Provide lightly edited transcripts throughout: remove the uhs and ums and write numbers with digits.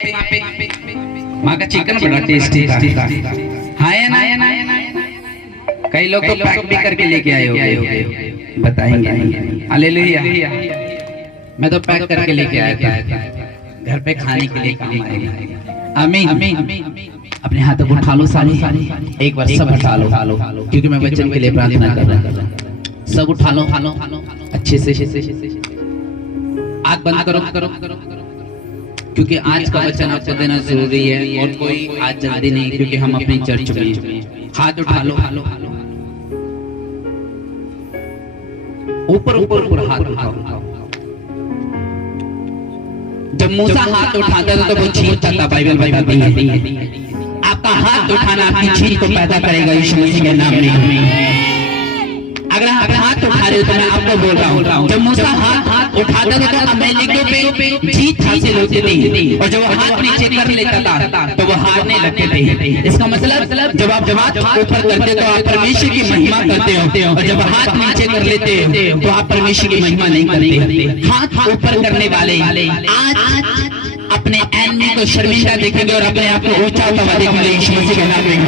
माँ का चिकन बड़ा टेस्टी था। हाँ है ना। कई लोग तो पैक भी करके लेके आए हो, बताएंगे। हालेलुया। मैं तो पैक करके लेके आया था, घर पे खाने के लिए काम आएगा। आमीन। अपने हाथों को उठा लो सारी, एक बार सब उठा लो, क्योंकि मैं वचन के लिए प्रार्थना कर रहा हूँ। सब उठा लो अच्छे से। आँख बंद करो, क्योंकि आज का वचन आपको देना जरूरी है। और कोई आज जल्दी नहीं, क्योंकि हम अपनी चर्च में। हाथ उठा लो, ऊपर हाथ उठाओ। जब मूसा हाथ उठाता था तो वो छीनता था, बाइबल बताती है। आपका हाथ उठाना आपकी छीन को पैदा करेगा यीशु मसीह के नाम में। अगर आप हाथ उठा रहे हो तो मैं आपको बोल रहा हूँ, जब मूसा हाथ उठाता था तो अमालेकियों पे जीत हासिल होती थी, और जब वो हाथ नीचे कर लेता था तो वो हारने लगते थे। इसका मतलब जब आप हाथ ऊपर करते हो तो आप परमेश्वर की महिमा करते हो, और जब हाथ नीचे कर लेते हो तो आप परमेश्वर की महिमा नहीं करते। हाथ ऊपर करने वाले आज अपने एनिमी को शर्मिंदा देखेंगे और अपने आप को ऊंचा हुआ देखेंगे यीशु मसीह के नाम में।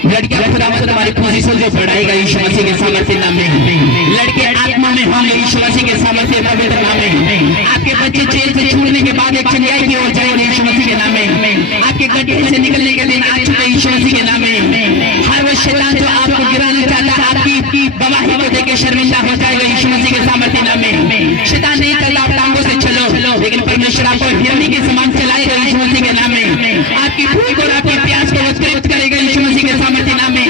लड़कियां खुदावंद तुम्हारी पोजीशन जो बढ़ाएगा यीशु मसीह के सामर्थ्य नाम में। लड़के आत्मा में होंगे यीशु मसीह के सामर्थ्य पवित्र नाम में। आपके बच्चे जेल से छूटने के बाद एक चंगाई की ओर जाएंगे यीशु मसीह के नाम में। आपके गड्ढे से निकलने के दिन आ चुके यीशु मसीह के नाम में। हर वो शैतान जो आपको गिराना चाहता है आपकी गवाही को देकर शर्मिंदा हो जाएगा यीशु मसीह के सामर्थ्य नाम में। शैतान नहीं कहता आप टांगों से चलो, लेकिन परमेश्वर आपको हिरनी के समान चलाएगा यीशु मसीह के नाम में। आपकी भूख और आपकी प्यास को उत्कृष्ट करेगा यीशु मसीह के सामर्थ्य नाम में।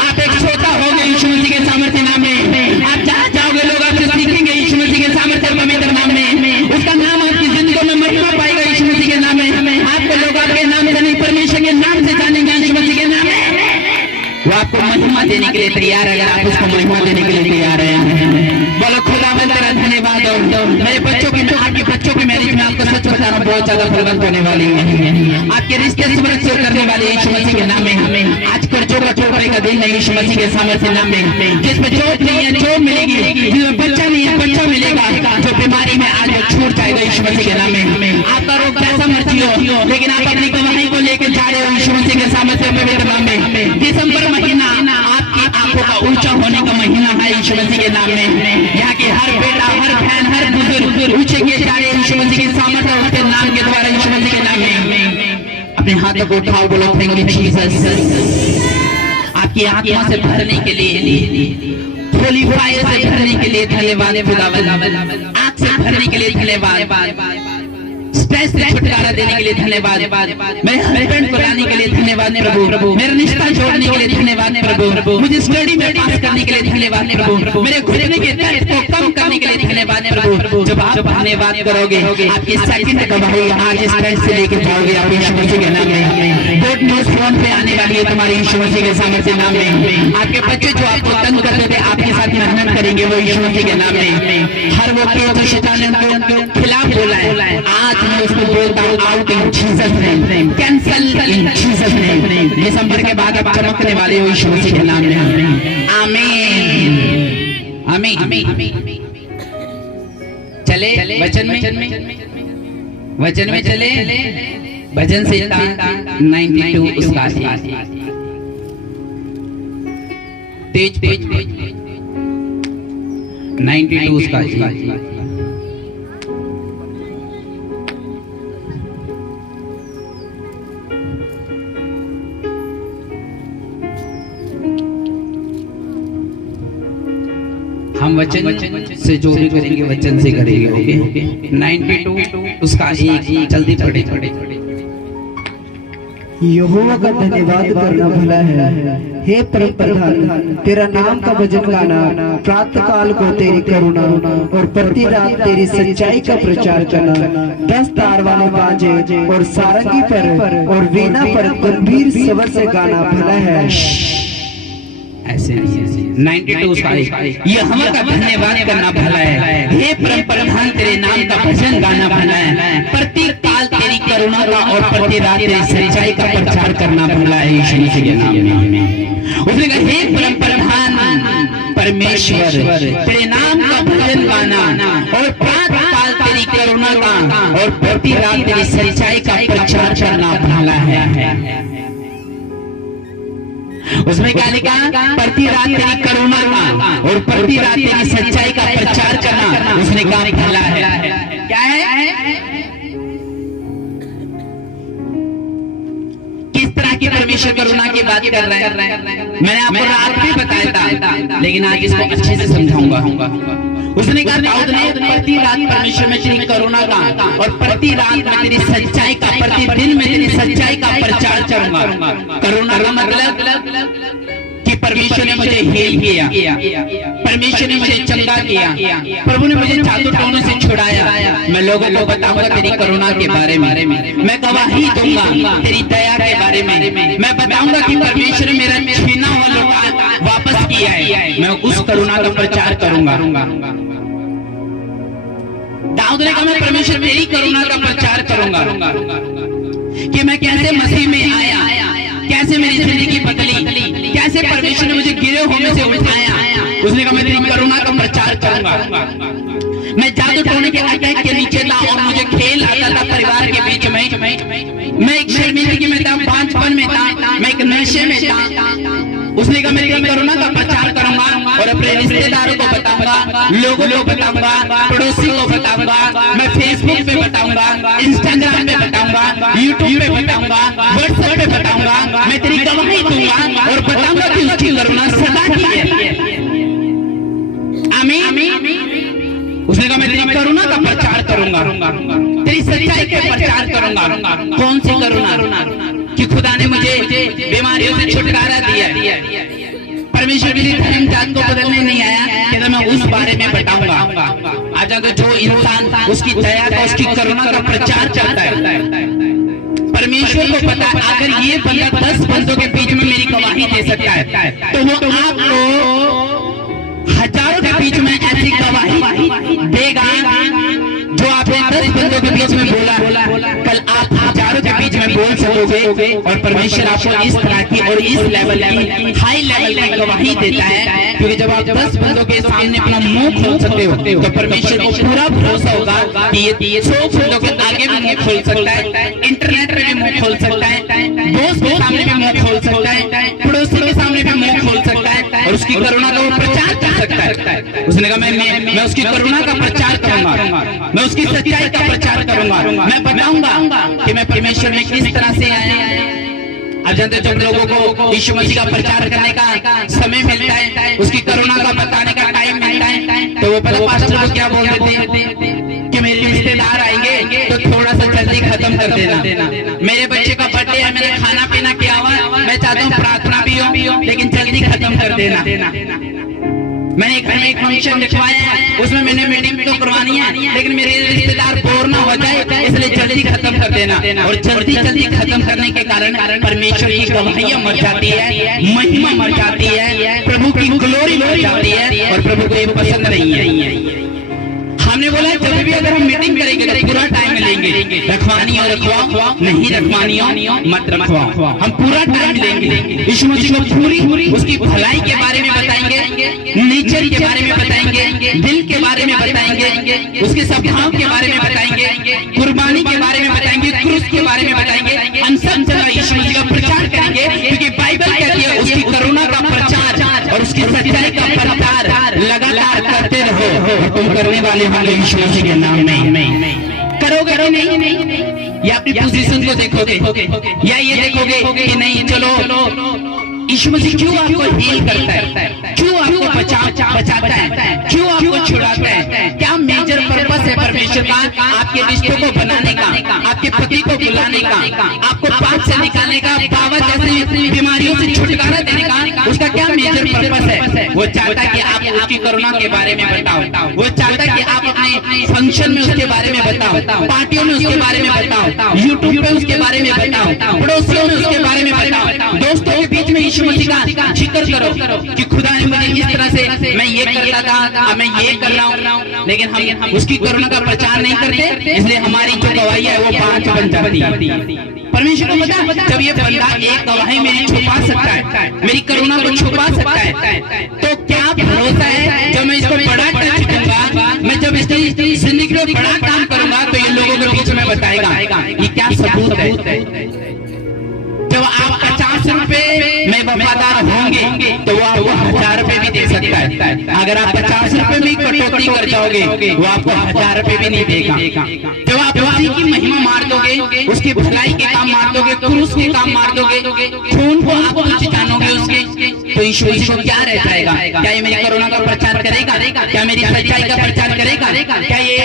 आप एक श्रोता होंगे यीशु मसीह के सामर्थ्य नाम में। आप जहाँ जाओगे लोग आपसे सीखेंगे यीशु मसीह के सामर्थ्य पवित्र नाम में। उसका नाम आपकी जिंदगी में महिमा पाएगा यीशु मसीह के नाम में। आपको लोग आपके नाम से नहीं परमेश्वर के नाम से जानेंगे यीशु मसीह के नाम में। वो आपको महिमा देने के लिए तैयार है, अगर आप उसको महिमा देने के लिए तैयार हैं। बोलो खुदावंद तेरा धन्यवाद। मेरे बच्चों की, आपके बच्चों की मैरिज में आपको सच बता रहा हूँ बहुत ज्यादा फलवंत होने वाली है। आपके रिश्ते सुरक्षित करने वाले यीशु मसीह के नाम में। आज कर्जों का चोपड़े का दिन है यीशु मसीह के सामर्थ्य नाम में। जिसमें चोट नहीं है चोट मिलेगी, जिसमें बच्चा नहीं है बच्चा मिलेगा। जो बीमारी में आज वो छूट जाएगा यीशु मसीह के नाम में। आपका रोग कैसा मर्जी हो, लेकिन आप अपनी गवाही को लेकर जा रहे हो यीशु मसीह के सामर्थ्य पवित्र नाम में। दिसंबर महीना आपकी आंखों का ऊंचा होने का महीना है यीशु मसीह के नाम में। यहाँ के हर बेटा, हर बहन, हर बुजुर्ग ऊंचे किए जा रहे हैं यीशु मसीह के सामर्थ्य उसके नाम के द्वारा यीशु मसीह के नाम में। अपने हाथों को उठाओ, बोलो थैंक यू जीसस। आपकी आत्मा से भरने के लिए, होली फायर से भरने के लिए धन्यवाद खुदावंद। आग से भरने के लिए धन्यवाद। स्ट्रेस से छुटकारा देने के लिए धन्यवाद। मेरे हस्बैंड को लाने के लिए धन्यवाद प्रभु। मेरा रिश्ता जोड़ने के लिए धन्यवाद प्रभु। मुझे स्टडी में पास करने के लिए धन्यवाद प्रभु। मेरे घुटने के दर्द को कम करने के लिए धन्यवाद प्रभु। जब आप धन्यवाद करोगे आपकी सेकंड गवाही आज इस स्ट्रेस से लेकर जाओगे आप यीशु मसीह के नाम में। गुड न्यूज फोन पे आने वाली है तुम्हारे यीशु मसीह के सामर्थ्य नाम में। आपके बच्चे जो आपको तंग करते थे आपके साथ मेहनत करेंगे वो यीशु मसीह के नाम में। हर वो जो शैतान ने उनके खिलाफ बोला है आज मैं उसको बोलता हूँ out in Jesus name, cancel in Jesus name. दिसंबर के बाद आप चमकने वाले हो यीशु मसीह के नाम में। आमीन आमीन। चले वचन में चले। भजन संहिता 92 उसका तेज 92 उसका हम वचन से जो भी करेंगे वचन से करेंगे। ओके 92 उसका एक जल्दी पढ़े। यहोवा का धन्यवाद करना भला है, हे परम प्रधान। तेरा नाम का भजन गाना, प्रातः काल को तेरी करुणा और प्रति रात तेरी सच्चाई का प्रचार करना। 10 तार वाले बाजे और सारंगी पर और वीणा पर गंभीर स्वर से गाना भला है। ऐसे 92 उसका ये हमारा धन्यवाद करना भला है। हे परम प्रधान तेरे नाम का भजन गाना भला है। प्रत्येक काल तेरी करुणा का और प्रति रात तेरी सच्चाई का प्रचार करना भला है यीशु मसीह के नाम में। उसने कहा हे परम प्रधान परमेश्वर तेरे नाम का भजन गाना और प्रातः काल तेरी करुणा का और प्रति रात तेरी सच्चाई का प्रचार करना भला है। उसमें क्या लिखा? प्रति रात तेरी करुणा का और प्रति रात तेरी सच्चाई का प्रचार करना उसने कहा भला है। क्या है? किस तरह की परमेश्वर करुणा की बात कर रहे हैं? मैंने आपको रात भी बताया था, लेकिन आज इसको अच्छे से समझाऊंगा। उसने कहा दाऊद ने प्रति रात परमेश्वर में तेरी करुणा का और प्रति रात में तेरी सच्चाई का, प्रतिदिन में तेरी सच्चाई का प्रचार करूंगा। करुणा का मतलब कि परमेश्वर ने मुझे हील किया, परमेश्वर ने मुझे चंगा किया, प्रभु ने मुझे जादू टोनों से छुड़ाया। मैं लोगों को बताऊंगा तेरी करुणा के बारे में, मैं गवाही दूंगा तेरी दया के बारे में, मैं बताऊंगा कि परमेश्वर ने मेरा छीना हुआ लौटा वापस किया है। मैं उस करुणा का प्रचार करूंगा। दाऊद ने कहा मैं परमेश्वर तेरी करुणा का प्रचार करूंगा कि मैं कैसे मसीह में आया, कैसे मेरी जिंदगी बदली, कैसे परमेश्वर ने मुझे गिरे हुए से उठाया। उसने कहा मैं तेरी करुणा का प्रचार करूंगा। मैं जादू टोने के अटैक के नीचे था और मुझे खेल आता था परिवार के बीच में। मैं एक शर्मिंदगी में था, बांझपन में था, मैं एक नशे में था। उसने कहा मैं तेरी करुणा का प्रचार करूंगा और अपने रिश्तेदारों को बताऊंगा, लोगों को बताऊंगा, पड़ोसी को बताऊंगा, मैं फेसबुक पे बताऊंगा, इंस्टाग्राम पे बताऊंगा, यूट्यूब पे बताऊंगा, व्हाट्सएप पे बताऊंगा। मैं तेरी गवाही दूंगा और बताऊंगा कि उसकी करुणा सदा की है। आमीन। उसने कहा मैं तेरी करुणा का प्रचार करूंगा, तेरी सच्चाई का प्रचार करूंगा। कौन सी करुणा? कि खुदा ने मुझे बीमारियों से छुटकारा दिया। परमेश्वर के लिए धर्म जात को बदलने नहीं आया, कहता मैं उस बारे में बताऊंगा। आज अगर जो इंसान उसकी दया का, उसकी करुणा का प्रचार करता है, परमेश्वर को पता है अगर ये बंदा 10 बंदों के बीच में मेरी गवाही दे सकता है, तो वो आपको हजारों के बीच में ऐसी गवाही देगा जो आपने 10 बंदों के बीच में बोला, कल आप हजारों के बीच में बोल सकोगे। और परमेश्वर आपको इस तरह की और इस लेवल की, हाई लेवल की गवाही देता है, क्योंकि जब आप 10 बंदों के सामने अपना मुंह खोल सकते हो तो परमेश्वर को पूरा भरोसा होगा कि ये 100 बंदों के आगे भी मुंह खोल सकता है, इंटरनेट पे भी मुंह खोल सकता है, दोस्त के सामने भी मुंह खोल सकता है, पड़ोसी के सामने भी मुंह खोल सकता है और उसकी करुणा का वो प्रचार कर सकता है। उसने कहा मैं उसकी करुणा का प्रचार करूंगा, मैं उसकी सच्चाई का प्रचार करूंगा, मैं बताऊंगा कि मैं परमेश्वर में किस तरह से आया। अब जानते जब लोगों को यीशु मसीह का प्रचार करने का समय मिलता है, उसकी करुणा का बताने का टाइम मिलता है, तो वो पता पास्टर लोग क्या बोल देते हैं कि मेरे रिश्तेदार आएंगे तो थोड़ा सा जल्दी खत्म कर देना। मेरे बच्चे का बर्थडे है, मैंने खाना पीना किया हुआ, मैं चाहता हूँ प्रार्थना भी हो लेकिन जल्दी खत्म कर देना। मैंने घर में एक फंक्शन लिखवाया है, उसमें मैंने मीटिंग तो करवानी है, लेकिन मेरे रिश्तेदार बोर ना हो जाए इसलिए जल्दी खत्म कर देना। और जल्दी खत्म करने के कारण परमेश्वर की गवाहियां मर जाती है, महिमा मर जाती है, प्रभु की ग्लोरी मर जाती है और प्रभु को ये पसंद नहीं है। हमने बोला जब भी अगर हम मीटिंग करेंगे तो पूरा टाइम लेंगे, रखवानी हो रखवाओ, नहीं रखवानी हो मत रखवाओ, हम पूरा टाइम लेंगे। यीशु मसीह को पूरी उसकी भलाई के बारे में बताएंगे, नेचर के बारे में बताएंगे, दिल के बारे में बताएंगे, उसके स्वभाव के बारे में बताएंगे, कुर्बानी के बारे में बताएंगे, क्रूस के बारे में बताएंगे। हम सब जगह यीशु मसीह का प्रचार करेंगे, क्योंकि बाइबल कहती है उसकी करुणा का प्रचार और उसकी सच्चाई का प्रचार लगातार करते रहो, तुम करने वाले होंगे यीशु मसीह के नाम में। करोगे नहीं, या अपनी पोजीशन को देखोगे या ये देखोगे कि नहीं चलो यीशु मसीह क्यों आपको हील करता है, क्यों आपको बचाता है, क्यों आपको छुड़ाता है, क्या मेजर पर्पस है परमेश्वर का आपके रिश्तों को बनाने का, आपके पति को बुलाने का, आपको पाप से निकालने का, बाबा जैसी बीमारियों से छुटकारा देने का, उसका क्या मेजर पर्पस है? वो चाहता है कि आप उसकी करुणा के बारे में बताओ, वो चाहता है कि आप अपने फंक्शन में उसके बारे में बताओ, पार्टियों में उसके बारे में बताओ, यूट्यूब पे उसके बारे में बताओ, पड़ोसियों में उसके बारे में बताओ, दोस्तों के बीच में यीशु मसीह का जिक्र करो कि खुदा ने मुझे इस तरह से, मैं ये करता था, मैं ये कर रहा हूँ, लेकिन हम उसकी करुणा का प्रचार नहीं करते, इसलिए हमारी जो गवाही है वो 5 बन जाती है। परमेश्वर को पता जब ये बंदा एक गवाही मेरी छुपा सकता है, मेरी करुणा को छुपा सकता है, तो क्या भरोसा है जब मैं इसको बड़ा टच दूंगा, मैं जब इसकी जिंदगी में बड़ा काम करूंगा तो ये लोगों के बीच में बताएगा। ये क्या सबूत है? जब आप 50 रुपए में वफादार होंगे तो वो आपको 1000 रुपए भी दे सकता है। अगर आप 50 रुपए में कटौती कर जाओगे वो आपको 1000 रुपए भी नहीं देगा। जब आप उसी की महिमा मार दोगे, उसकी भलाई के काम मार दोगे, क्रूस के काम मार दोगे, खून को आप कुछ जानोगे उसके, तो यीशु मसीह को क्या रह जाएगा? क्या ये मेरी करुणा का प्रचार करेगा? क्या मेरी सच्चाई का प्रचार करेगा? क्या ये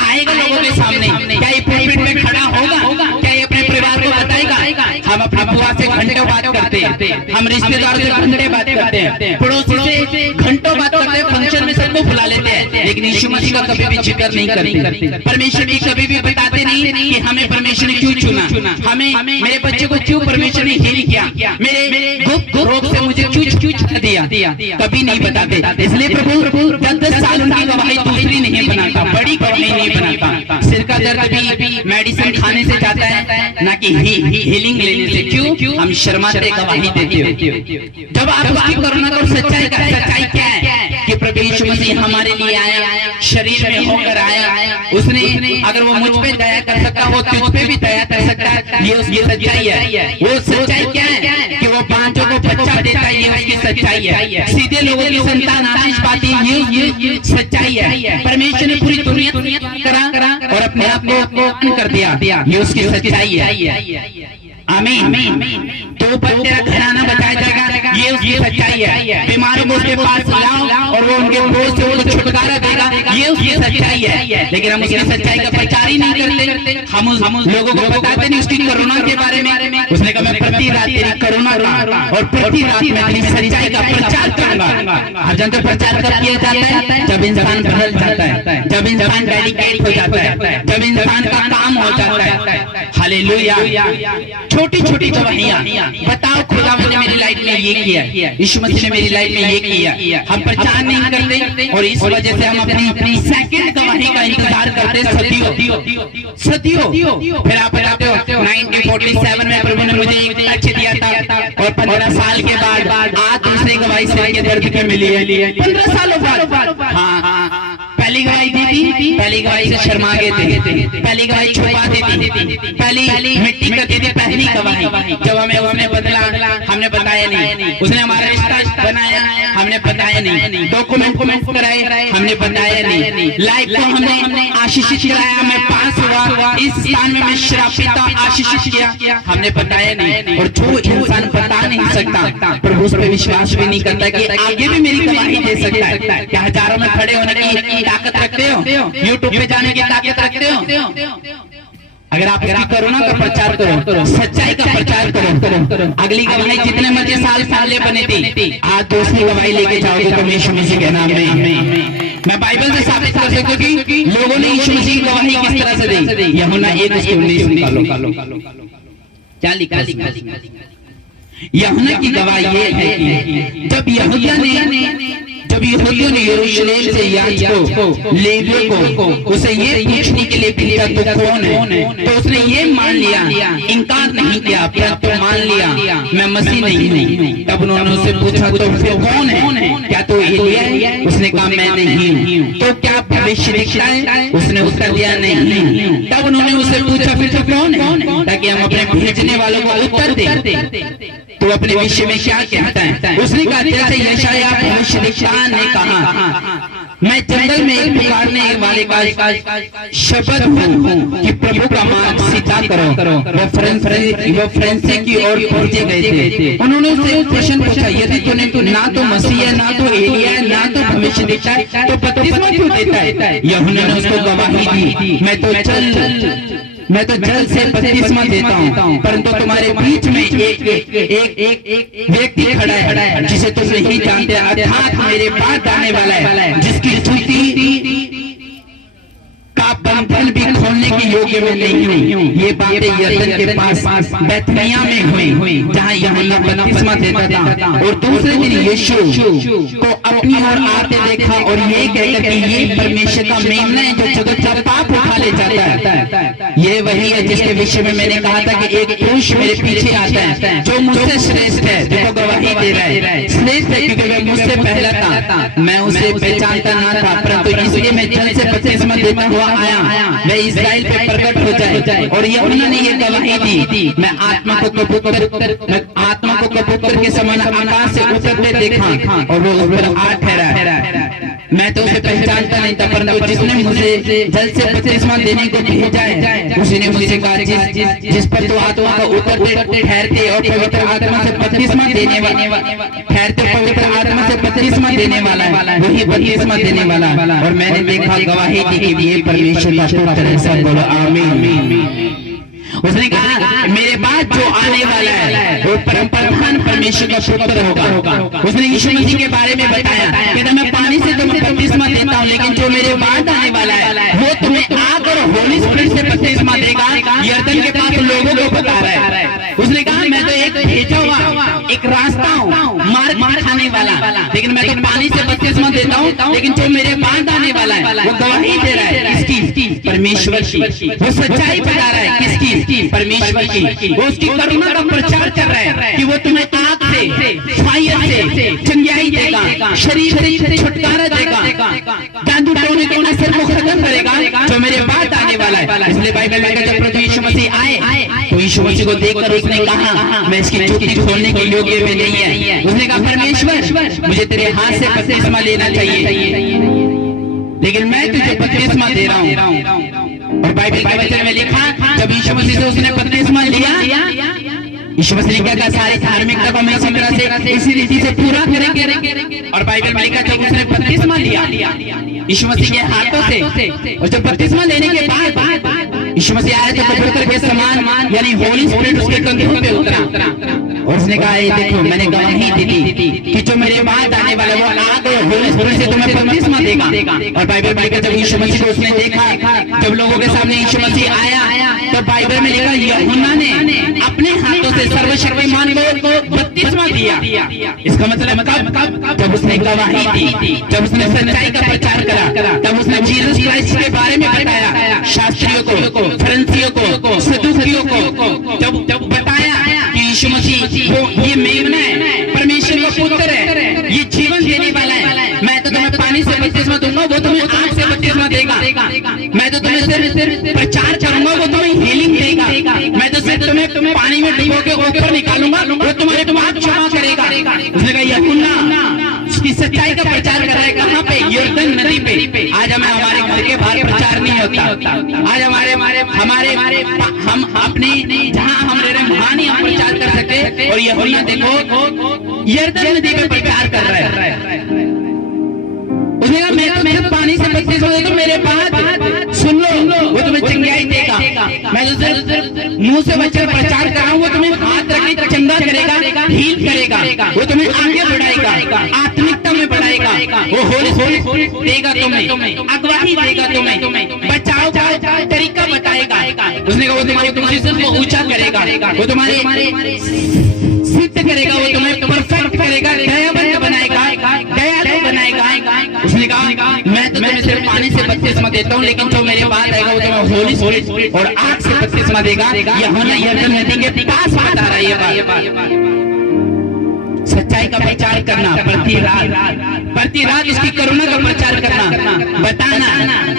आएगा लोगों के सामने? क्या ये पुलपिट में खड़ा होगा? क्या ये अपने परिवार को बताएगा? हम अपनी बुआ से घंटों बात करते हैं, हम रिश्तेदार से घंटे बात करते हैं, पड़ोसी से घंटों बात करते हैं, फंक्शन में सबको बुला लेते हैं, लेकिन यीशु मसीह का कभी भी जिक्र नहीं करते। परमेश्वर भी कभी भी बताते नहीं कि हमें परमेश्वर ने क्यों चुना, हमें मेरे बच्चे को क्यों परमेश्वर ने हील किया, मेरे गुप्त रोग से मुझे क्यों छुड़ा दिया, कभी नहीं बताते। इसलिए प्रभु 10 साल उनकी गवाही दूसरी नहीं बनाता, बड़ी गवाही नहीं बनाता। सिर का दर्द भी मेडिसिन खाने से जाता है, ना कि हीलिंग लेने से। क्यों? हम शर्माते गवाही देते हो। जब आप उसकी करुणा और सच्चाई क्या है कि प्रभु यीशु मसीह हमारे लिए आया, शरीर में होकर आया, उसने अगर वो मुझ पे दया कर सकता हो तो तुझ पे भी दया कर सकता है। ये उसकी सच्चाई है। वो सच्चाई क्या है कि वो पांचों को बच्चा देता है, ये उसकी सच्चाई है। सीधे लोगों की संतान आशीष पाती है, ये सच्चाई है। परमेश्वर ने पूरी दुनिया करा और अपने आप को कर दिया, ये उसकी सच्चाई है। आमीन। तो तेरा घराना बचाया जाएगा, ये उसकी सच्चाई है। बीमारों को उसके पास लाओ और वो उनके बोझ से उनको छुटकारा देगा, ये उसकी सच्चाई है। लेकिन हम उसकी सच्चाई का प्रचार ही नहीं करते, हम लोगों को बताते नहीं उसकी करुणा के बारे में। उसने कहा मैं प्रति रात तेरी करुणा का और प्रति रात में तेरी सच्चाई का प्रचार करूंगा। हर जन तो प्रचार कब किया जाता है? जब इंसान बदल जाता है, जब इंसान डेडिकेट हो जाता है, जब इंसान का काम हो जाता है। हालेलुया। छोटी छोटी गवाहियां, बताओ खुदा ने मेरी लाइफ में ये किया, यीशु मसीह ने मेरी लाइफ में ये किया। हम प्रचार नहीं करते और इस वजह से हम अपनी सेकंड गवाही का इंतजार करते सदियों। फिर आप बताते हो 1947 में प्रभु ने मुझे एक टच दिया था और 15 साल के बाद आज दूसरी गवाही सिर के दर्द की मिली है। 15 सालों बाद। हाँ, पहली गवाही दी थी, पहली गवाही से शर्मा गए थे, पहली गवाही छुपा दी थी, पहली मिट्टी करती थी, पहली गवाही जब हमें बदला हमने बताया नहीं, उसने हमारा रिश्ता बनाया हमने बताया नहीं, डॉक्यूमेंट कराए हमने बताया नहीं, लाइफ को हमने आशीषित कराया, मैं पास हुआ, इस स्थान में मैं श्रापित आशीषित किया, हमने बताया नहीं। और जो इंसान बता नहीं सकता प्रभु उस पर विश्वास भी नहीं करता कि आगे भी मेरी गवाही दे सकता है। क्या हजारों में खड़े होने की ताकत रखते हो? यूट्यूब पे जाने की ताकत रखते हो? अगर आप इसकी करुणा का प्रचार करो, सच्चाई का प्रचार करो, अगली गवाही जितने मर्जी साल पहले बने थी, आज दूसरी गवाही लेके जाओगे तो यीशु मसीह के नाम में। मैं बाइबल से साबित कर सकता हूं कि लोगों ने यीशु मसीह की गवाही किस तरह से दी। यूहन्ना 1:19 निकालो, क्या लिखा? यूहन्ना की गवाही ये है कि जब यहूदियों ने यरूशलेम से याजकों लेवियों को उसे ये पूछने के लिए भेजा तो कौन है, तो उसने ये मान लिया, इनकार नहीं किया, तो मान लिया मैं मसीह नहीं हूँ। तब उन्होंने उससे पूछा तो फिर कौन है? क्या तो एलिया है? उसने कहा मैं नहीं हूँ। तो क्या भविष्य दिखता है? उसने उत्तर दिया नहीं। तब उन्होंने उससे पूछा फिर तो कौन है, ताकि हम अपने भेजने वालों को उत्तर दें। तो अपने विषय में क्या कहता है? उसने कहा जैसे यशायाह भविष्यद्वक्ता ने कहा, मैं जंगल में एक पुकारने वाले का शब्द हूँ कि प्रभु का मार्ग सीधा करो। वो फ्रांस की ओर भेजे गए थे। उन्होंने उससे प्रश्न पूछा, यदि तूने ना तो मसीह है, ना तो एलिया है, ना तो भविष्यद्वक्ता है, तो बपतिस्मा क्यों देता है? यूहन्ना ने उसको गवाही दी, मैं तो जल से बपतिस्मा देता हूँ, परंतु तुम्हारे बीच में एक व्यक्ति खड़ा है जिसे तुम नहीं जानते, अर्थात मेरे बाद आने वाला है, जिसकी स्तुति का बंधन भी खोलने के योग्य में नहीं हूँ। ये बातें यरदन के पास बैतनिया में हुई, जहाँ यूहन्ना बपतिस्मा देता था। और दूसरे दिन यीशु को अपनी ओर आते देखा और ये कहकर कि ये परमेश्वर का मेमना है जो जगत का पाप उठा ले जाता है। ये वही है जिसके विषय में मैंने कहा था कि एक पुरुष मेरे पीछे आता है जो मुझसे श्रेष्ठ है, देखो गवाही दे रहा है, श्रेष्ठ है क्योंकि वह मुझसे पहला था। मैं उसे पहचानता ना था, परंतु इसलिए मैं जल से बपतिस्मा देता हुआ आया, मैं इस्राएल पे प्रकट हो जाए। और यूहन्ना ने ये गवाही दी, मैं आत्मा को कबूतर के समान आकाश से उतरते देखा और वो उस पर आ ठहरा। मैं तो उसे पहचानता नहीं था, परंतु जिसने मुझे जल से बपतिस्मा देने को भेजा है उसी ने मुझे कहा, जिस पर तो आत्मा को उतरते ठहरते और पवित्र आत्मा से बपतिस्मा देने वाला ठहरते, पवित्र आत्मा से बपतिस्मा देने वाला है, वही बपतिस्मा देने वाला। और मैंने देखा, गवाही दी कि ये परमेश्वर का पुत्र है। सब बोलो आमीन। उसने कहा मेरे बाद जो आने वाला है वो परम प्रधान परमेश्वर का पुत्र होगा। उसने यीशु मसीह के बारे में बताया, कहता मैं पानी से तुम्हें बपतिस्मा देता हूँ, लेकिन जो मेरे बाद आने वाला है वो तुम्हें आग और होली स्पिरिट से बपतिस्मा देगा। यरदन के पास लोगों को बता रहा है। उसने कहा मैं तो एक भेजा हुआ एक रास्ता हूँ, मार्ग खाने वाला, लेकिन मैं तो पानी से बपतिस्मा देता हूँ, लेकिन जो मेरे बाद आने वाला है वो गवाही दे रहा है किसकी? परमेश्वर की। वो सच्चाई बता रहा है किसकी? परमेश्वर की। वो उसकी करुणा का प्रचार कर रहा है कि वो तुम्हें आग से, फायर से चंगाई देगा, शरीर से छुटकारा देगा, जादू टोने के असर को खत्म करेगा जो मेरे बाद आने वाला है। इसलिए बाइबल में जब प्रभु यीशु मसीह आए तो यीशु मसीह को देखकर उसने कहा मैं इसकी चुप्पी खोलने के योग्य में नहीं है। उसने कहा परमेश्वर मुझे तेरे हाथ से बपतिस्मा लेना चाहिए, लेकिन मैं तुझे बपतिस्मा दे रहा हूँ। और बाइबल के वचन में लिखा जब यीशु मसीह से उसने बपतिस्मा लिया, यीशु मसीह ने कहा सारी धार्मिकता को हम इसी तरह से इसी रीति से पूरा करेंगे। और बाइबल में लिखा जब उसने बपतिस्मा लिया यीशु मसीह के हाथों से, और जब बपतिस्मा लेने के बाद यीशु मसीह आया तो कबूतर के समान यानी होली स्पिरिट उसके कंधों पे उतरा। और उसने कहा ये देखो मैंने गवाही दी कि जो मेरे बाद आने वाला वो आग और होली स्पिरिट से तुम्हें बपतिस्मा देगा। और बाइबल में लिखा जब यीशु मसीह को उसने देखा, जब लोगों के सामने यीशु मसीह आया तो बाइबल में लिखा यूहन्ना ने अपने हाथों से सर्वशक्तिमान को बपतिस्मा दिया। इसका मतलब कब? जब उसने गवाही दी, जब उसने सच्चाई का प्रचार करा, तब उसने जीसस क्राइस्ट के बारे में बताया शास्त्रियों को, फरीसियों को, सदूकियों को, जब बताया कि यीशु मसीह वो ये मेमना है, परमेश्वर का पुत्र है, ये जीवन देने वाला है। मैं तो तुम्हें पानी से बपतिस्मा दूंगा, वो तुम्हें आग से बपतिस्मा देगा। मैं तो तुम्हें सिर्फ प्रचार करूंगा, वो तुम्हें हीलिंग देगा। मैं तो सिर्फ तुम्हें पानी में डुबो के ऊपर निकालूंगा, वो तुम्हारे क्षमा करेगा। उसने कहा यूहन्ना उसकी सच्चाई का प्रचार कर रहा है। कहाँ पे? यरदन नदी पे। आज हमें हमारे घर के बाहर प्रचार नहीं होता। आज हमारे हम अपने जहाँ हम रह रहे हैं वहाँ नहीं हम प्रचार कर सकते। और यूहन्ना देखो यरदन नदी पे प्रचार कर रहा है। उसने कहा मैं तो पानी से बपतिस्मा देता हूं, मेरे बाद सुन लो वो तुम्हें चंगाई देगा। मैं तो सिर्फ मुंह से बच्चे प्रचार कर रहा हूँ, वो तुम्हें हाथ रख के चंगा करेगा, हील करेगा, वो तुम्हें आगे बढ़ाएगा, आत्मिकता में बढ़ाएगा, वो होली देगा तुम्हें, अगवाही देगा तुम्हें, बचाव का तरीका बताएगा। उसने कहा वो तुम्हारी पोजीशन को ऊंचा करेगा, वो तुम्हारे सिद्ध करेगा, वो तुम्हें परफेक्ट करेगा, दयावंत बनाएगा, दयालु बनाएगा। उसने कहा मैं तो तुम्हें सिर्फ पानी से बपतिस्मा देता हूँ, लेकिन जो मेरे बाद आएगा वो तुम्हें होली स्पिरिट और आग से बपतिस्मा देगा। यूहन्ना यरदन नदी के पास बता रहा है ये बात। सच्चाई का प्रचार करना, प्रति रात उसकी करुणा का प्रचार करना, बताना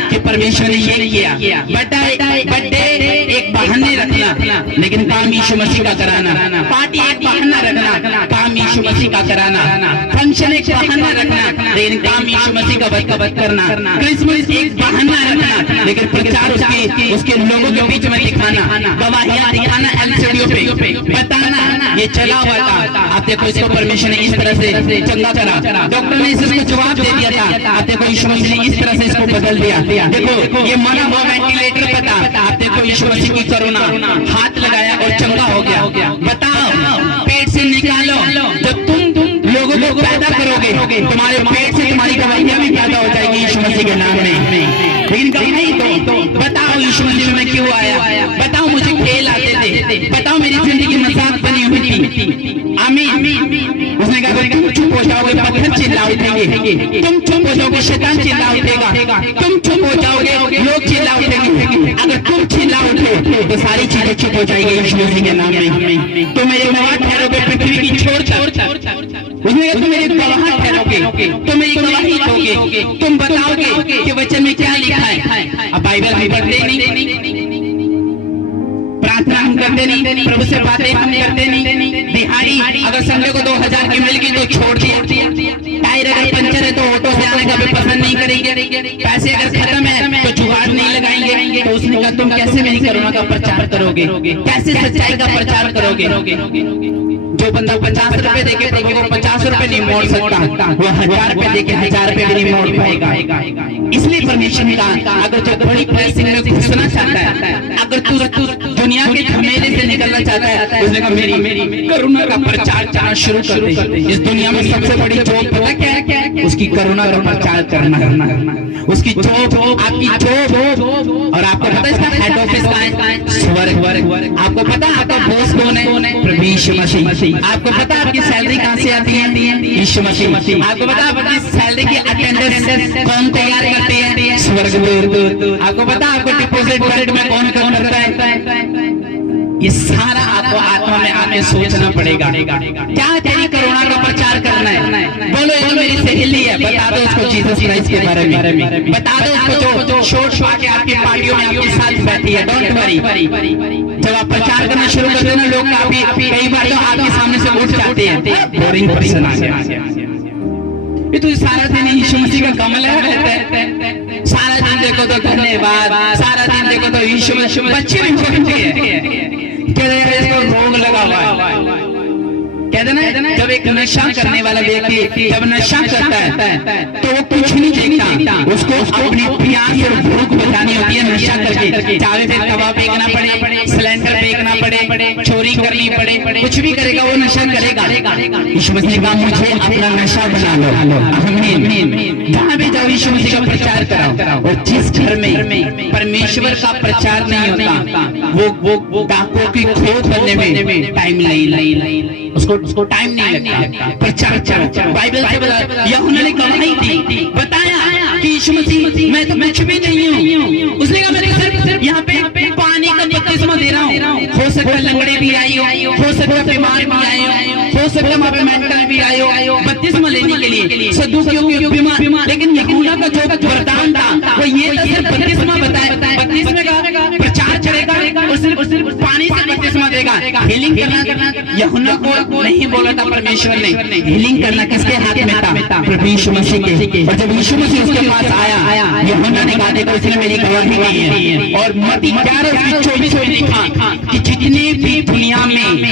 कि परमेश्वर ने ये किया। बर्थडे एक बहाने रखना, लेकिन काम यीशु मसीह का कराना। पार्टी एक बहाना रखना, काम यीशु मसीह का कराना। फंक्शन एक बहाना रखना, लेकिन काम यीशु मसीह का बद करना। क्रिसमस एक बहाना रखना, लेकिन प्रचार उसके लोगों के बीच में दिखाना, गवाहियां दिखाना, एलसीडीओ पे बताना ये चला हुआ था। आप देखो इसको परमेश्वर ने इस तरह से चंगा करा, डॉक्टर ने इसको जवाब दे दिया था। आप देखो यीशु मसीह ने इस तरह से इसको बदल दिया। देखो ये मरा हुआ वेंटिलेटर पता, आप देखो यीशु मसीह की करुणा, हाथ लगाया और चंगा हो गया। बताओ पेट से निकालो, जब तुम लोगों को पैदा करोगे तुम्हारे पेट से तुम्हारी गवाहियां भी पैदा हो जाएगी यीशु मसीह के नाम में। लेकिन गवाही तो बताओ यीशु मसीह आमीन। उसने कहा तुम चुप हो जाओगे पत्थर चिल्ला उठेंगे, तुम चुप हो जाओगे शैतान चिल्ला उठेगा, तुम चुप हो जाओगे लोग चिल्ला उठेंगे। अगर तुम चिल्ला उठे तो सारी चीजें चुप हो जाएगी यीशु मसीह के नाम में। तुम मेरे गवाह ठहरोगे पृथ्वी की छोर छोर। उसने कहा तुम मेरे गवाह ठहरोगे, तुम मेरी गवाही दोगे, तुम बताओगे कि वचन में क्या लिखा है। अब बाइबल हम पढ़ते नहीं, प्रार्थना हम करते नहीं, प्रभु से बातें हम करते नहीं। दिहाड़ी अगर संडे को 2000 की मिल गई तो छोड़ दिया, टायर अगर पंचर है तो ऑटो से आने का भी पसंद नहीं करेंगे, पैसे अगर खत्म है तो जुगाड़ नहीं लगाएंगे। तो उसने कहा तुम कैसे मेरी करुणा का प्रचार करोगे, कैसे सच्चाई का प्रचार करोगे। जो बंदा 50 रुपए देके प्रभु को 50 रुपए नहीं मोड़ सकता, वो 1000 रुपए देके 1000 रुपए भी नहीं मोड़ पाएगा। इसलिए परमेश्वर ने कहा अगर जो बड़ी ब्लेसिंग में घुसना चाहता है, अगर तू दुनिया के झमेले से निकलना चाहता है, उसने कहा मेरी करुणा का प्रचार करना शुरू कर दे। इस दुनिया में सबसे बड़ी जॉब पता क्या है? उसकी करुणा का प्रचार करना। उसकी जॉब आपकी जॉब, और आपको पता है इसका हेड ऑफिस कहाँ है? स्वर्ग। आपको पता है आपका बॉस कौन है? प्रभु यीशु मसीह। आपको पता है आपकी सैलरी कहाँ से आती है? यीशु मसीह। आपको पता है आपकी सैलरी की अटेंडेंस कौन तैयार करते हैं? स्वर्गदूत। आपको पता है आपको डिपॉजिट वॉलेट में कौन करता है? ये सारा आपको आत्मा में आके सोचना पड़ेगा। क्या तेरी करुणा का प्रचार करना है? बोलो ये मेरी सहेली है, बता दो उसको जीसस क्राइस्ट के बारे में, बता दो उसको जो शोर शोर के आपकी पार्टियों में आपके साथ बैठी है। डोंट वरी, जब आप प्रचार करना शुरू करते हैं ना, लोग काफी कई बार तो आपके सामने से उठ जाते हैं, बोरिंग पर्सन आ गया, ये तो सारा दिन यीशु मसीह का कमल है, सारा दिन देखो तो धन्यवाद, सारा दिन देखो तो यीशु मसीह। बच्चे भी बोलते हैं इसको रोग लगा हुआ है, कहते ना जब एक नशा करने वाला व्यक्ति जब नशा करता है तो वो कुछ नहीं देखता, उसको अपनी प्यास और भूख बचानी होती है नशा करके। चाहे फिर कबाब फेंकना पड़े, सिलेंडर फेंकना पड़े, चोरी करनी पड़े, कुछ भी करेगा वो नशा करेगा। यीशु मसीह ने कहा मुझे अपना नशा बना लो। आमीन। जहाँ भी जाओ यीशु मसीह का प्रचार कराओ। और जिस घर में परमेश्वर का प्रचार नहीं होता वो डाकुओं की खोज बनने में टाइम नहीं, उसको टाइम नहीं लगता। प्रचार बाइबल से बता, यूहन्ना ने गवाही दी, बताया कि यीशु मसीह मैं तो कुछ भी नहीं हूँ। उसने कहा मेरे सिर्फ यहाँ पे पानी का बपतिस्मा दे रहा हूँ। हो सकता है लंगड़े भी आए हो सकता है बीमार भी आए हो सकता है वहाँ पे मेंटल भी आए हो बपतिस्मा लेने के लिए, सदूकियों के बीमार। लेकिन यूहन्ना का जो वरदान था वो ये था सिर्फ बपतिस्मा बताया, बपतिस्मे का प्रचार करेगा और सिर्फ पानी से बपतिस्मा देगा। हीलिंग करना यूहन्ना को नहीं बोला था परमेश्वर ने, हीलिंग करना किसके हाथ में था? प्रभु यीशु मसीह के। और जब यीशु मसीह उसके पास आया, यूहन्ना ने कहा देखो इसने मेरी गवाही दी है। और मत्ती 11:24 में लिखा कि जितने भी दुनिया में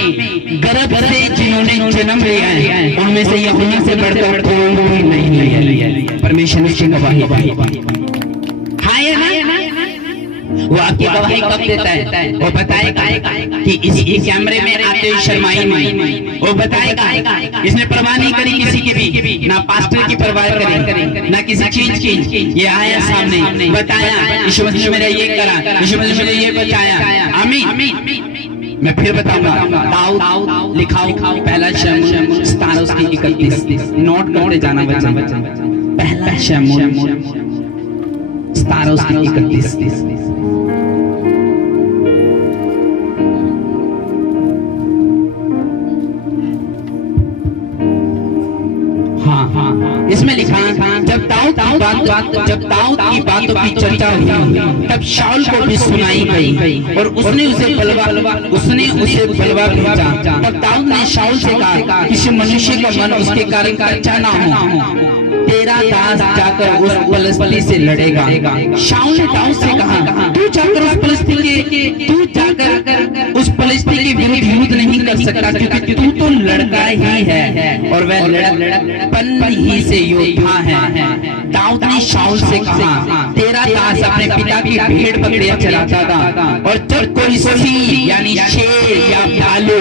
गर्भ से जिन्होंने जन्म लिया है उनमें से यूहन्ना से बढ़कर कोई नहीं है। परमेश्वर ने उसकी गवाही वो आपकी गवाही कब देता है? वो बताएगा कि इस कैमरे में आते हुए शर्माई नहीं, वो बताएगा इसने परवाह नहीं करी किसी की भी, ना पास्टर की परवाह करी ना किसी चीज की। ये आया सामने बताया यीशु मसीह ने मेरा ये करा, यीशु मसीह ने ये बचाया। आमीन। मैं फिर बताऊंगा, दाऊद लिखाओ पहला शमूएल 17:31 नोट करते जाना बच्चा। पहला शमूएल 17:31। इसमें लिखा जब दाऊद की बातों की चर्चा हुई तब शाऊल को भी सुनाई गई और उसने उसे बलवा भेजा। तब दाऊद ने शाऊल से कहा किसी मनुष्य का मन उसके कारण कच्चा ना हो, तेरा दास जाकर उस फिलिस्ती से लड़ेगा। शाऊल ने दाऊद से कहा तू जाकर उस फिलिस्ती के विरुद्ध युद्ध नहीं कर सकता क्योंकि तू तो लड़का ही है और वह लड़कपन ही से योद्धा है। दाऊद ने शाऊल से कहा तेरा दास अपने पिता की भेड़ बकरियां चराता था और जब कोई सिंह यानी शेर या भालू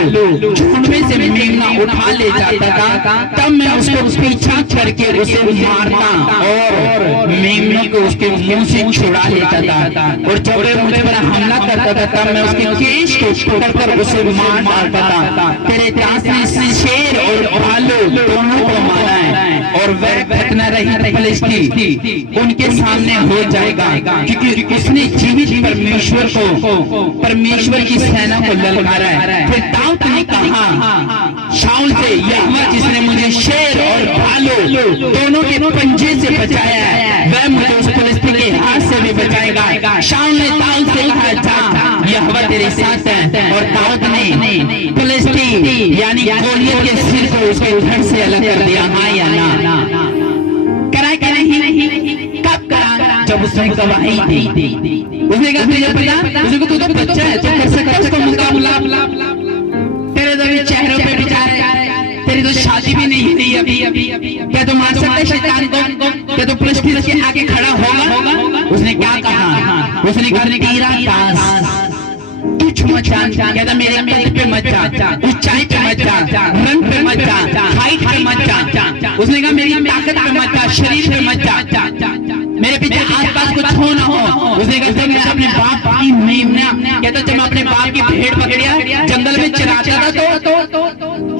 झुंड में से मेमना उठा ले जाता था तब मैं उसको पीछा करके उसे मारता और मेमने को उसके मुंह से छुड़ा लेता था। और जब वह मुझ पर हमला करता था तब मैं उसके केश को पकड़कर उसे मार डालता था तेरे दास ने शेर और भालू दोनों को मारा है और वह खतना रही फलिस्ती उनके सामने हो जाएगा, क्योंकि उसने जीवित परमेश्वर की सेना को ललकारा है। फिर दाऊद ने कहा शाऊल से, यहोवा जिसने मुझे शेर और भालू दोनों के पंजे से बचाया है, वह मुझे उस फलिस्ती के हाथ से भी बचाएगा। शाऊल ने दाऊद से कहा, जा, यहोवा तेरे साथ है। और दाऊद ने फलिस्ती यानी गोलियत के सिर को उसके धड़ से अलग कर दिया। हाँ या ना? करा क्या नहीं? कब करा? जब उसने गवाही दी। उसने कहा तुझे पता, उसने तू तो बच्चा है, तू कर सकता है उसको मुकाबला। तेरे तो अभी चेहरों पे विचार है, तेरी तो शादी भी नहीं हुई अभी। क्या तू मार सकता है शैतान को? क्या तू फलिस्ती के आगे खड़ा होगा? उसने क्या कहा? उसने कहा तेरा दास तुझ मत जान, कहता मेरे कद पे मत जा, ऊंचाई पे मत जा, रंग पे मत जा, हाइट पे मत जा। उसने कहा मेरी ताकत पे मत जा, शरीर पे मत जा, मेरे पीछे आसपास कुछ हो ना हो। उसने कहा जब मैं अपने बाप की मेमना, कहता जब मैं अपने बाप की भेड़ पकड़िया जंगल में चराता था तो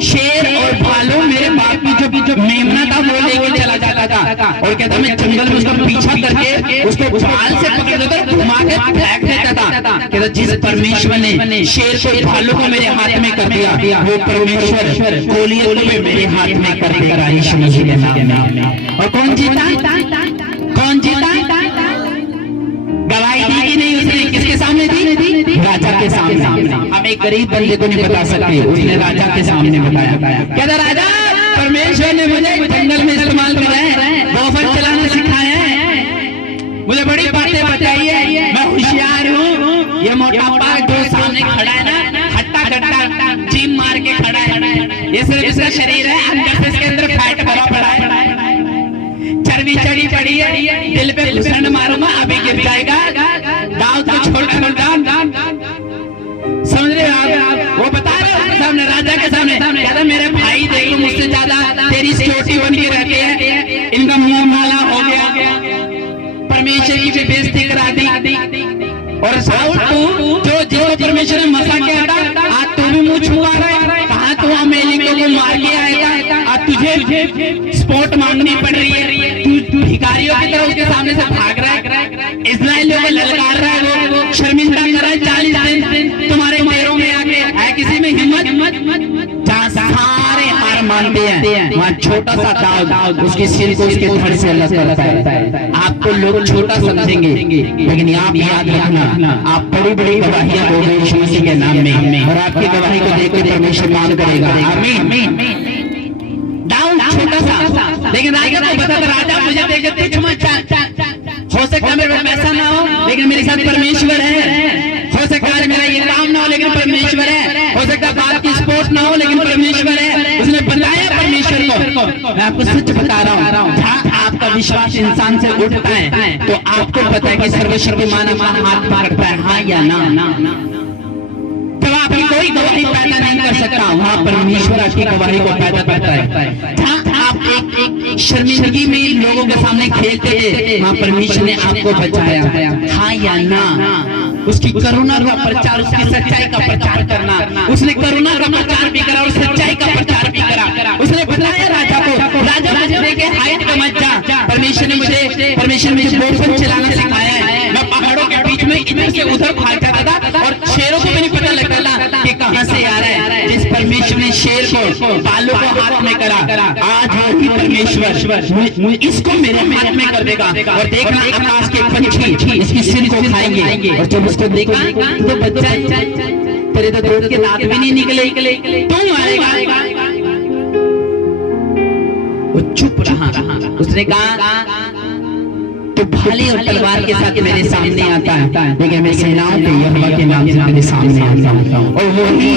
शेर और भालू मेरे बाप की जो मेमना था वो लेके चला जाता था। और कहता मैं जंगल में उसका पीछा करके उसको बाल से पकड़ देता, घुमा के फेंक देता था। कहता जिस परमेश्वर ने शेर को भालू को मेरे हाथ में कर दिया, वो परमेश्वर गोलियत को मेरे हाथ में कर देगा यीशु मसीह के नाम में। और कौन जीता? गवाही दी कि नहीं उसने? किसके सामने दी? राजा के सामने। हम एक गरीब बंदे को नहीं बता सकते, उसने राजा के सामने बताया। कहता राजा परमेश्वर ने मुझे जंगल में इस्तेमाल करा है, गोफन चलाना सिखाया है, मुझे बड़ी बातें बताई है, मैं होशियार हूँ। ये मोटापा जो सामने खड़ा है ना, हट्टा कट्टा जिम मार के खड़ा है, ये सिर्फ इसका शरीर है, अंदर से इसके अंदर फैट भरा पड़ा है, चर्बी चढ़ी पड़ी है, दिल पे घुसन मारूंगा अभी गिर जाएगा। दाऊद को छोड़ समझ रहे आप? वो बता रहे सामने राजा के सामने, कहता मेरे भाई देख लो मुझसे ज्यादा तेरी चोटी बन के रहते हैं, इनका मुंह माला हो गया, परमेश्वर की बेइज्जती करा दी। और साउल तू जो परमेश्वर ने मसा किया था, आज तू भी मुंह छुपा रहा है, कहा तू अमेरिका को मार के आएगा, आज तुझे स्पोर्ट मांगनी पड़ रही है, तू भिखारियों की तरह उसके सामने से भाग रहा है, इस्राएलियों को ललकार रहा है, वो शर्मिंदा कर रहा है 40 दिन तुम्हारे पैरों में आके। है किसी में हिम्मत? जहाँ सारे हार मानते हैं वहाँ छोटा सा दाऊद उसके सिर को उसके धड़ से अलग करता है। आपको लोग छोटा समझेंगे, लेकिन आप याद रखना आप बड़ी बड़ी गवाहियां दोगे यीशु मसीह के नाम में, और आपकी गवाही को देखकर परमेश्वर काम करेगा। आमीन। दाऊद छोटा सा, लेकिन राजा को पता था राजा मुझे देख के तुझ मत हो सकता है मेरे पास पैसा ना हो लेकिन मेरे साथ परमेश्वर है, हो सकता है मेरा ये काम ना हो लेकिन परमेश्वर है, हो सकता है बाप की सपोर्ट ना हो लेकिन परमेश्वर है। उसने बताया परमेश्वर को। मैं आपको सच बता रहा हूँ, जहाँ आपका विश्वास इंसान से उठता है तो आपको पता है कि सर्वशक्तिमान हमारा हाथ पकड़ता है, हाँ या ना। जब आपकी कोई गवाही पैदा नहीं कर सकता, वहाँ परमेश्वर आपकी गवाही को पैदा करता है। जहाँ आप एक शर्मिंदगी में लोगों के सामने खेलते थे, वहाँ परमेश्वर ने आपको बचाया, हाँ या ना। उसकी करुणा का प्रचार, उसकी सच्चाई का प्रचार करना, उसने करुणा का प्रचार भी करा और सच्चाई का प्रचार भी करा। उसने बताया राजा को, राजा मुझे देखे हाइट पे मत जा, परमेश्वर ने मुझे बोफन चलाना सिखाया है, मैं पहाड़ों के बीच में इधर से उधर भाग जाता था और शेरों को भी नहीं पता लगता था कि कहां से आ रहा है। जिस परमेश्वर ने शेर को बालों को हाथ में करा, आज वही परमेश्वर इसको मेरे हाथ में कर देगा। और देखना आकाश के पंछी इसकी सिर को खाएंगे, और जब उसको देखा तो बच्चा तेरे तो दूध के दांत भी नहीं निकले, तू मारेगा। वो चुप रहा। उसने कहा तो भाले और तलवार के साथ मेरे सामने आता है, लेकिन मैं सेनाओं के यहोवा के नाम से मेरे सामने आता हूँ, और वही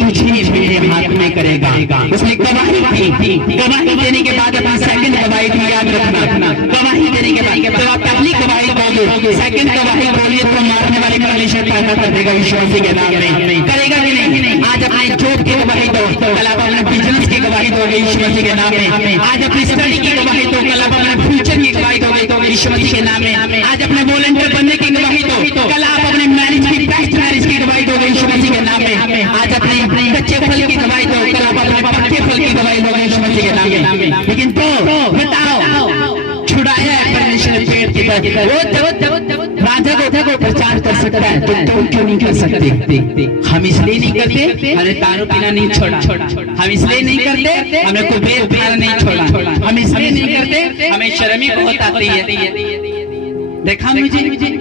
तुझे मेरे हाथ में करेगा। उसने गवाही दी, गवाही देने के बाद अपनी सेकंड गवाही की याद रखना। गवाही देने के बाद जब आप पहली गवाही दोगे, सेकंड गवाही बोलिए तो मारने वाली परमेश्वर पैदा कर देगा यीशु मसीह के नाम में। करेगा कि नहीं? आज अपने जॉब की गवाही दो, कल आप अपने बिजनेस की गवाही दोगे यीशु मसीह के नाम में। आज अपनी स्टडी की गवाही दो, कल आप अपने फ्यूचर की गवाही दोगे यीशु मसीह के नाम में। आज अपने वॉलंटियर बनने की गवाही दो, कल आप अपने मैरिज की बेस्ट मैरिज की गवाही दोगे यीशु मसीह के नाम नाम में आज अपने कच्चे फल की दवाई दो, कल आप अपने पक्के फल की दवाई लोगे यीशु मसीह के नाम में। लेकिन तो बताओ, छुड़ाया है परमेश्वर पेट की तरफ, वो राजा को प्रचार कर सकता है, तो तुम क्यों नहीं कर सकते? हम इसलिए नहीं करते, हमें दारू पीना नहीं छोड़ा, हम इसलिए नहीं करते, हमें कुबेर खाना नहीं छोड़ा, हम इसलिए नहीं करते, हमें शर्म ही बहुत आती है। देखा मुझे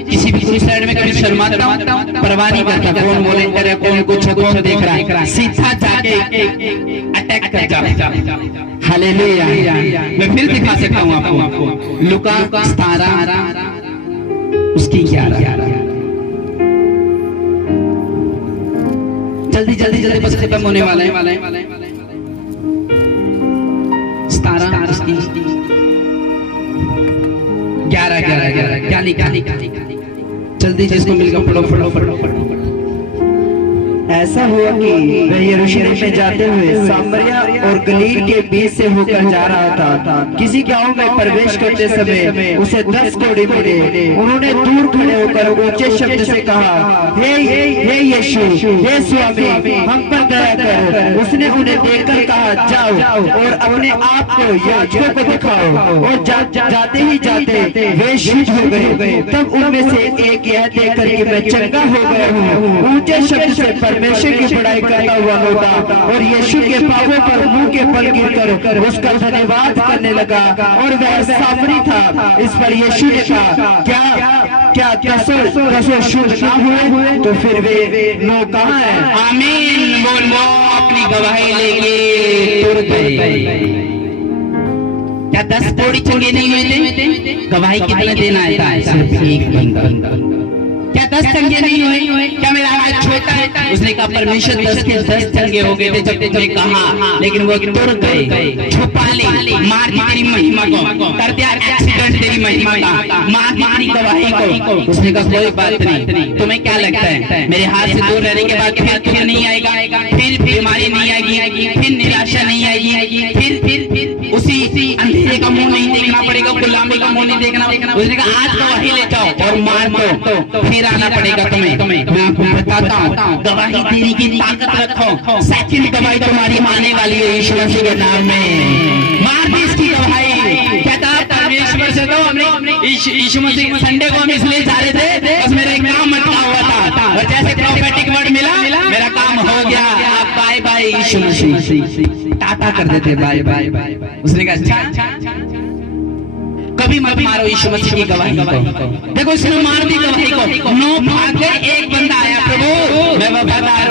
किसी भी सुसाइड में कभी शर्माता हूँ, परवाह नहीं करता कौन वॉलंटियर है, कौन कुछ है, कौन देख रहा है, सीधा जाके अटैक कर जाओ। हालेलुया। मैं फिर दिखा सकता हूँ आपको, लुका 17 उसकी 11। जल्दी बस खत्म होने वाला है। 17 उसकी 11 क्या लिखा? जल्दी जिसको मिल गया फटो। ऐसा हुआ कि वह यरूशलेम में जाते हुए सामरिया और गलील के बीच से होकर जा रहा था। किसी गांव में प्रवेश करते समय उसे 10 कोढ़ी मिले। उन्होंने दूर खड़े होकर ऊंचे शब्द से कहा, हे यीशु, हे स्वामी, हम पर दया कर। उसने उन्हें देखकर कहा, जाओ और अपने आप को याजकों को दिखाओ। और जाते ही जाते वे शुद्ध हो गए। तब उनमें से एक यह देखकर कि मैं चंगा हो गया हूँ, ऊंचे शब्द से परमेश्वर की बड़ाई करता हुआ लौटा और यीशु के पांवों पर मुंह के बल गिरकर उसका धन्यवाद करने लगा। और वह सामरी था। इस पर यीशु ने कहा, क्या दसों शुद्ध ना हुए? तो फिर वे लोग कहाँ हैं? आमीन बोलो, अपनी गवाही लेके तुर गए। क्या 10 कोढ़ी चंगे नहीं हुए थे? गवाही कितना देना है? सिर्फ एक बंदा। क्या 10 चंगे नहीं हुए? क्या मेरा हाथ छोटा है? उसने कहा परमेश्वर 10 के 10 चंगे हो गए थे जब तुमने कहा, लेकिन वो तुर गए। छुपा ले, मार दी तेरी महिमा को, कर दिया एक्सीडेंट तेरी महिमा का, मार दी तेरी गवाही को। उसने कहा कोई बात नहीं, तुम्हें क्या लगता है मेरे हाथ से दूर रहने के बाद फिर तुझे नहीं आएगा, फिर बीमारी नहीं आएगी, फिर निराशा नहीं आएगी, फिर उसी अंधेरे का मुंह नहीं देखना पड़ेगा, गुलामी का मुंह नहीं देखना। उसने कहा आज गवाही ले जाओ और मार दो, फिर आना पड़ेगा तुम्हें। मैं आपको बताता हूँ, गवाही देने की ताकत रखो। सेकंड गवाही तुम्हारी आने वाली है यीशु मसीह के नाम में। मार दी इसकी गवाही। कहता परमेश्वर से तो हमने यीशु मसीह संडे को हम इसलिए जा रहे थे, बस मेरा एक काम अटका हुआ था, और जैसे प्रॉफेटिक वर्ड मिला मेरा काम हो गया। आप बाय बाय यीशु मसीह, टाटा कर देते बाय बाय। उसने कहा अच्छा, कभी मत मारो यीशु मसीह की गवाही को। देखो इसने मार दी गवाही को, 9 भाग गए, एक बंदा आया, प्रभु मैं वफादार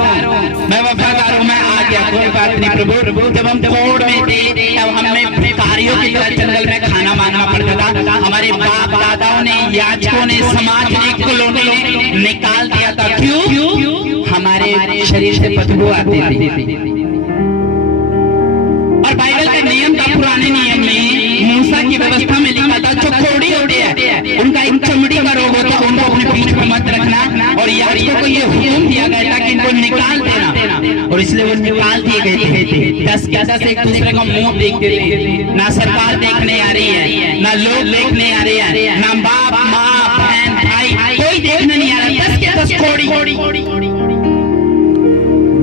हूँ, मैं आ गया। कोई बात नहीं प्रभु, जब हम कोर्ट में थे तब हमें भिखारियों की तरह जंगल में खाना मांगना पड़ता था। हमारे बाप दादाओं ने, याजकों ने, समाज ने, कुलों ने निकाल दिया था। क्यों? हमारे शरीर से बदबू आती थी। और बाइबल का नियम था, पुराने नियम में मूसा की व्यवस्था में लिखा था जो कोढ़ी होते हैं उनका एक चमड़ी का रोग होता है, उनको अपने बीच में मत रखना। और याजकों को ये हुक्म दिया गया था कि इनको निकाल देना, और इसलिए वो निकाल दिए गए थे। 10 के 10 एक दूसरे का मुंह देखते थे। ना सरकार देखने आ रही है, ना लोग देखने आ रहे हैं, ना बाप माँ बहन भाई कोई देखने नहीं आ रहा। 10 के 10 कोढ़ी।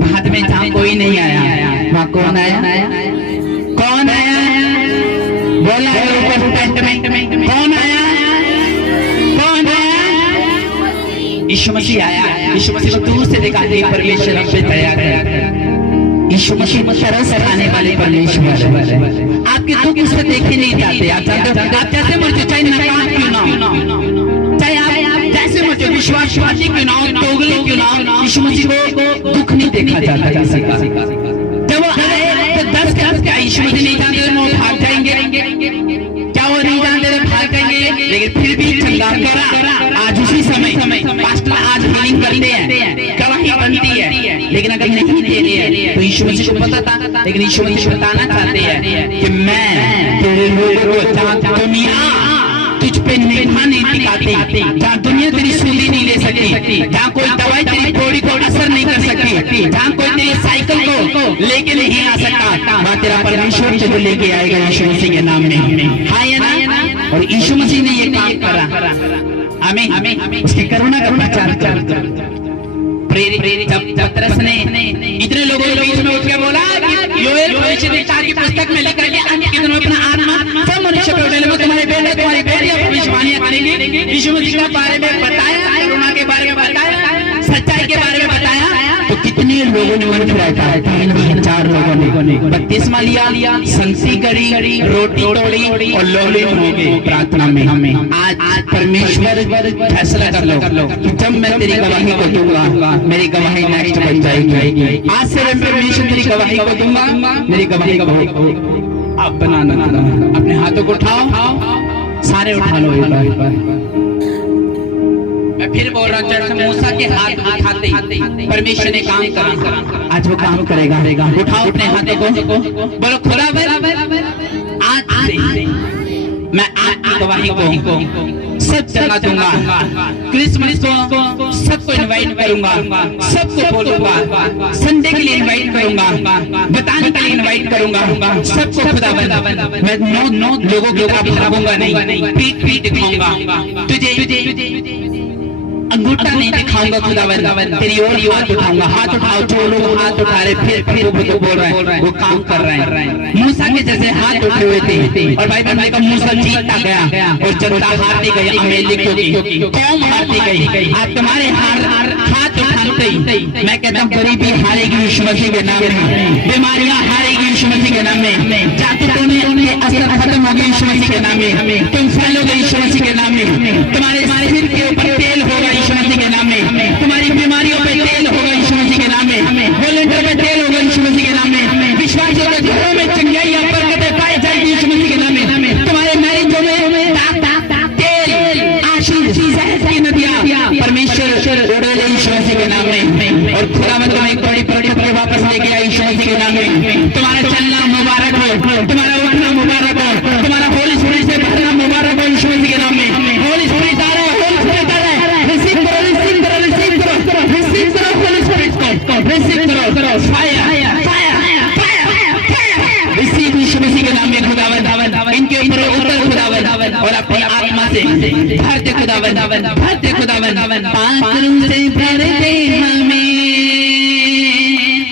बाद में जहाँ कोई नहीं आया, वहाँ कौन आया? कौन आया? बोला कौन आया? यीशु मसीह आया। यीशु मसीह को दूर से देखा, परमेश्वर हमसे दया कर। यीशु मसीह तरस खाने वाले परमेश्वर आपके दुख उससे देखे नहीं जाते। आप जैसे मर्जी, चाहे नाकाम क्यों ना हो, चाहे आप जैसे मर्जी विश्वासवादी क्यों ना हो, दोगले क्यों ना हो, यीशु मसीह को दुख नहीं देखा जाता किसी का। जब वो आए तो 10 के 10 क्या यीशु मसीह नहीं जानते थे वो भाग जाएंगे? क्या वो नहीं जानते थे भाग जाएंगे? लेकिन फिर भी चंगा करा। आज उसी समय पास्टर आज हीलिंग करते हैं, गवाही बनती है, लेकिन अगर नहीं दे रहे हैं तो यीशु मसीह को पता था। लेकिन यीशु मसीह बताना चाहते हैं कि मैं तेरे लोगों को, जहाँ दुनिया तुझ पे निगाह नहीं टिकाती, जहाँ दुनिया तेरी सुधी नहीं ले सकती, जहाँ कोई दवाई तेरी बॉडी को असर नहीं कर सकती, जहाँ कोई तेरी साइकिल को लेके नहीं आ सकता, वहाँ तेरा परमेश्वर तुझे लेके आएगा यीशु मसीह के नाम में। हाँ या ना? और यीशु मसीह ने ये काम करा। आमीन। उसकी करुणा का प्रचार कर। प्रेरित जब पतरस ने इतने लोगों के बीच में उठ के बोला कि योएल भविष्यद्वक्ता की पुस्तक में लिखा है अंत के दिनों में अपना आत्मा सब मनुष्य को डाले, तुम्हारे बेटे तुम्हारी बेटियां भविष्यवाणियां करेंगे। यीशु मसीह के बारे में बताया, करुणा के बारे में बताया, सच्चाई के बारे में बताया, तो कितने लोगों ने मन फिराया है? 3,000 लोगों ने बपतिस्मा लिया, संगति करी, रोटी तोड़ी और लोग हो गए प्रार्थना में। हमें आज परमेश्वर फैसला कर लो कि जब मैं तेरी गवाही को दूंगा, मेरी गवाही नेक्स्ट बन जाएगी। आज से मैं परमेश्वर तेरी गवाही को दूंगा, मेरी गवाही को आप बनाना। अपने हाथों को उठाओ, सारे उठा लो एक बार। मैं फिर बोल रहा हूँ, मूसा के हाथ उठाते परमेश्वर ने काम करा, आज वो काम करेगा। उठाओ अपने हाथों को, बोलो खुदावंद आज से मैं आपकी गवाही को सब जगह दूंगा। क्रिसमस को सबको इनवाइट करूंगा, सबको बोलूंगा, संडे के लिए इनवाइट करूंगा, बताने के लिए इनवाइट करूंगा सबको। खुदावंद मैं नौ लोगों की तरह भागूंगा नहीं, पीठ दिखाऊंगा तुझे, अंगूठा नहीं दिखाऊंगा। खुदावंद तेरी ओर हाथ उठाऊंगा। हाथ उठाओ, जो लोग हाथ उठा रहे फिर वो बोल रहे हैं, वो काम कर रहे हैं। मूसा के जैसे हाथ उठे हुए थे और बाइबल में लिखा मूसा जीतता गया और जनता हारती गई, अमेरिकियों की कौम हारती गई। आज तुम्हारे हाथ उठाते ही मैं कहता हूँ गरीबी हारेगी यीशु मसीह के नाम में, बीमारियां हारेगी यीशु मसीह के नाम में, जातियों के असर खत्म होगी यीशु मसीह के नाम में, तुम फैलोगे यीशु मसीह के नाम में, तुम्हारे सिर के ऊपर तेल होगा यीशु मसीह के नाम में, तुम्हारी बीमारियों पे तेल होगा यीशु मसीह के नाम में, वॉलंटियर पे तेल होगा यीशु मसीह के नाम में, विश्वासियों के घरों में चंगाई और बरकतें पाई जाएगी यीशु मसीह के नाम में, तुम्हारे मैरिजों में तेल, आशीष, शहद की नदियां परमेश्वर उड़ेले यीशु मसीह के नाम में। और खुदावंद तुम्हें एक बड़ी खबर वापस लेके आई यीशु मसीह के नाम में। तुम्हारा चलना मुबारक हो, तुम्हारा उठना मुबारक हो, तुम्हारा होली स्पिरिट से भरना मुबारक हो यीशु मसीह के नाम में। होली स्पिरिट आ रहा है, होली स्पिरिट आ रहा है, रिसीव करो, रिसीव करो, रिसीव करो, रिसीव करो होली स्पिरिट को, रिसीव करो, फायर, रिसीव यीशु मसीह के नाम में। खुदावंद इनके ऊपर उतर खुदावंद और अपनी आत्मा से भर दे खुदावंद, भर दे खुदावंद, पात्रों से भर दे हमें,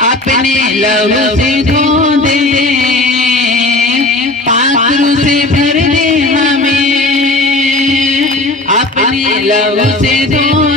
अपने लहू से धो दे, पात्रों से भर दे हमें, अपने लहू से धो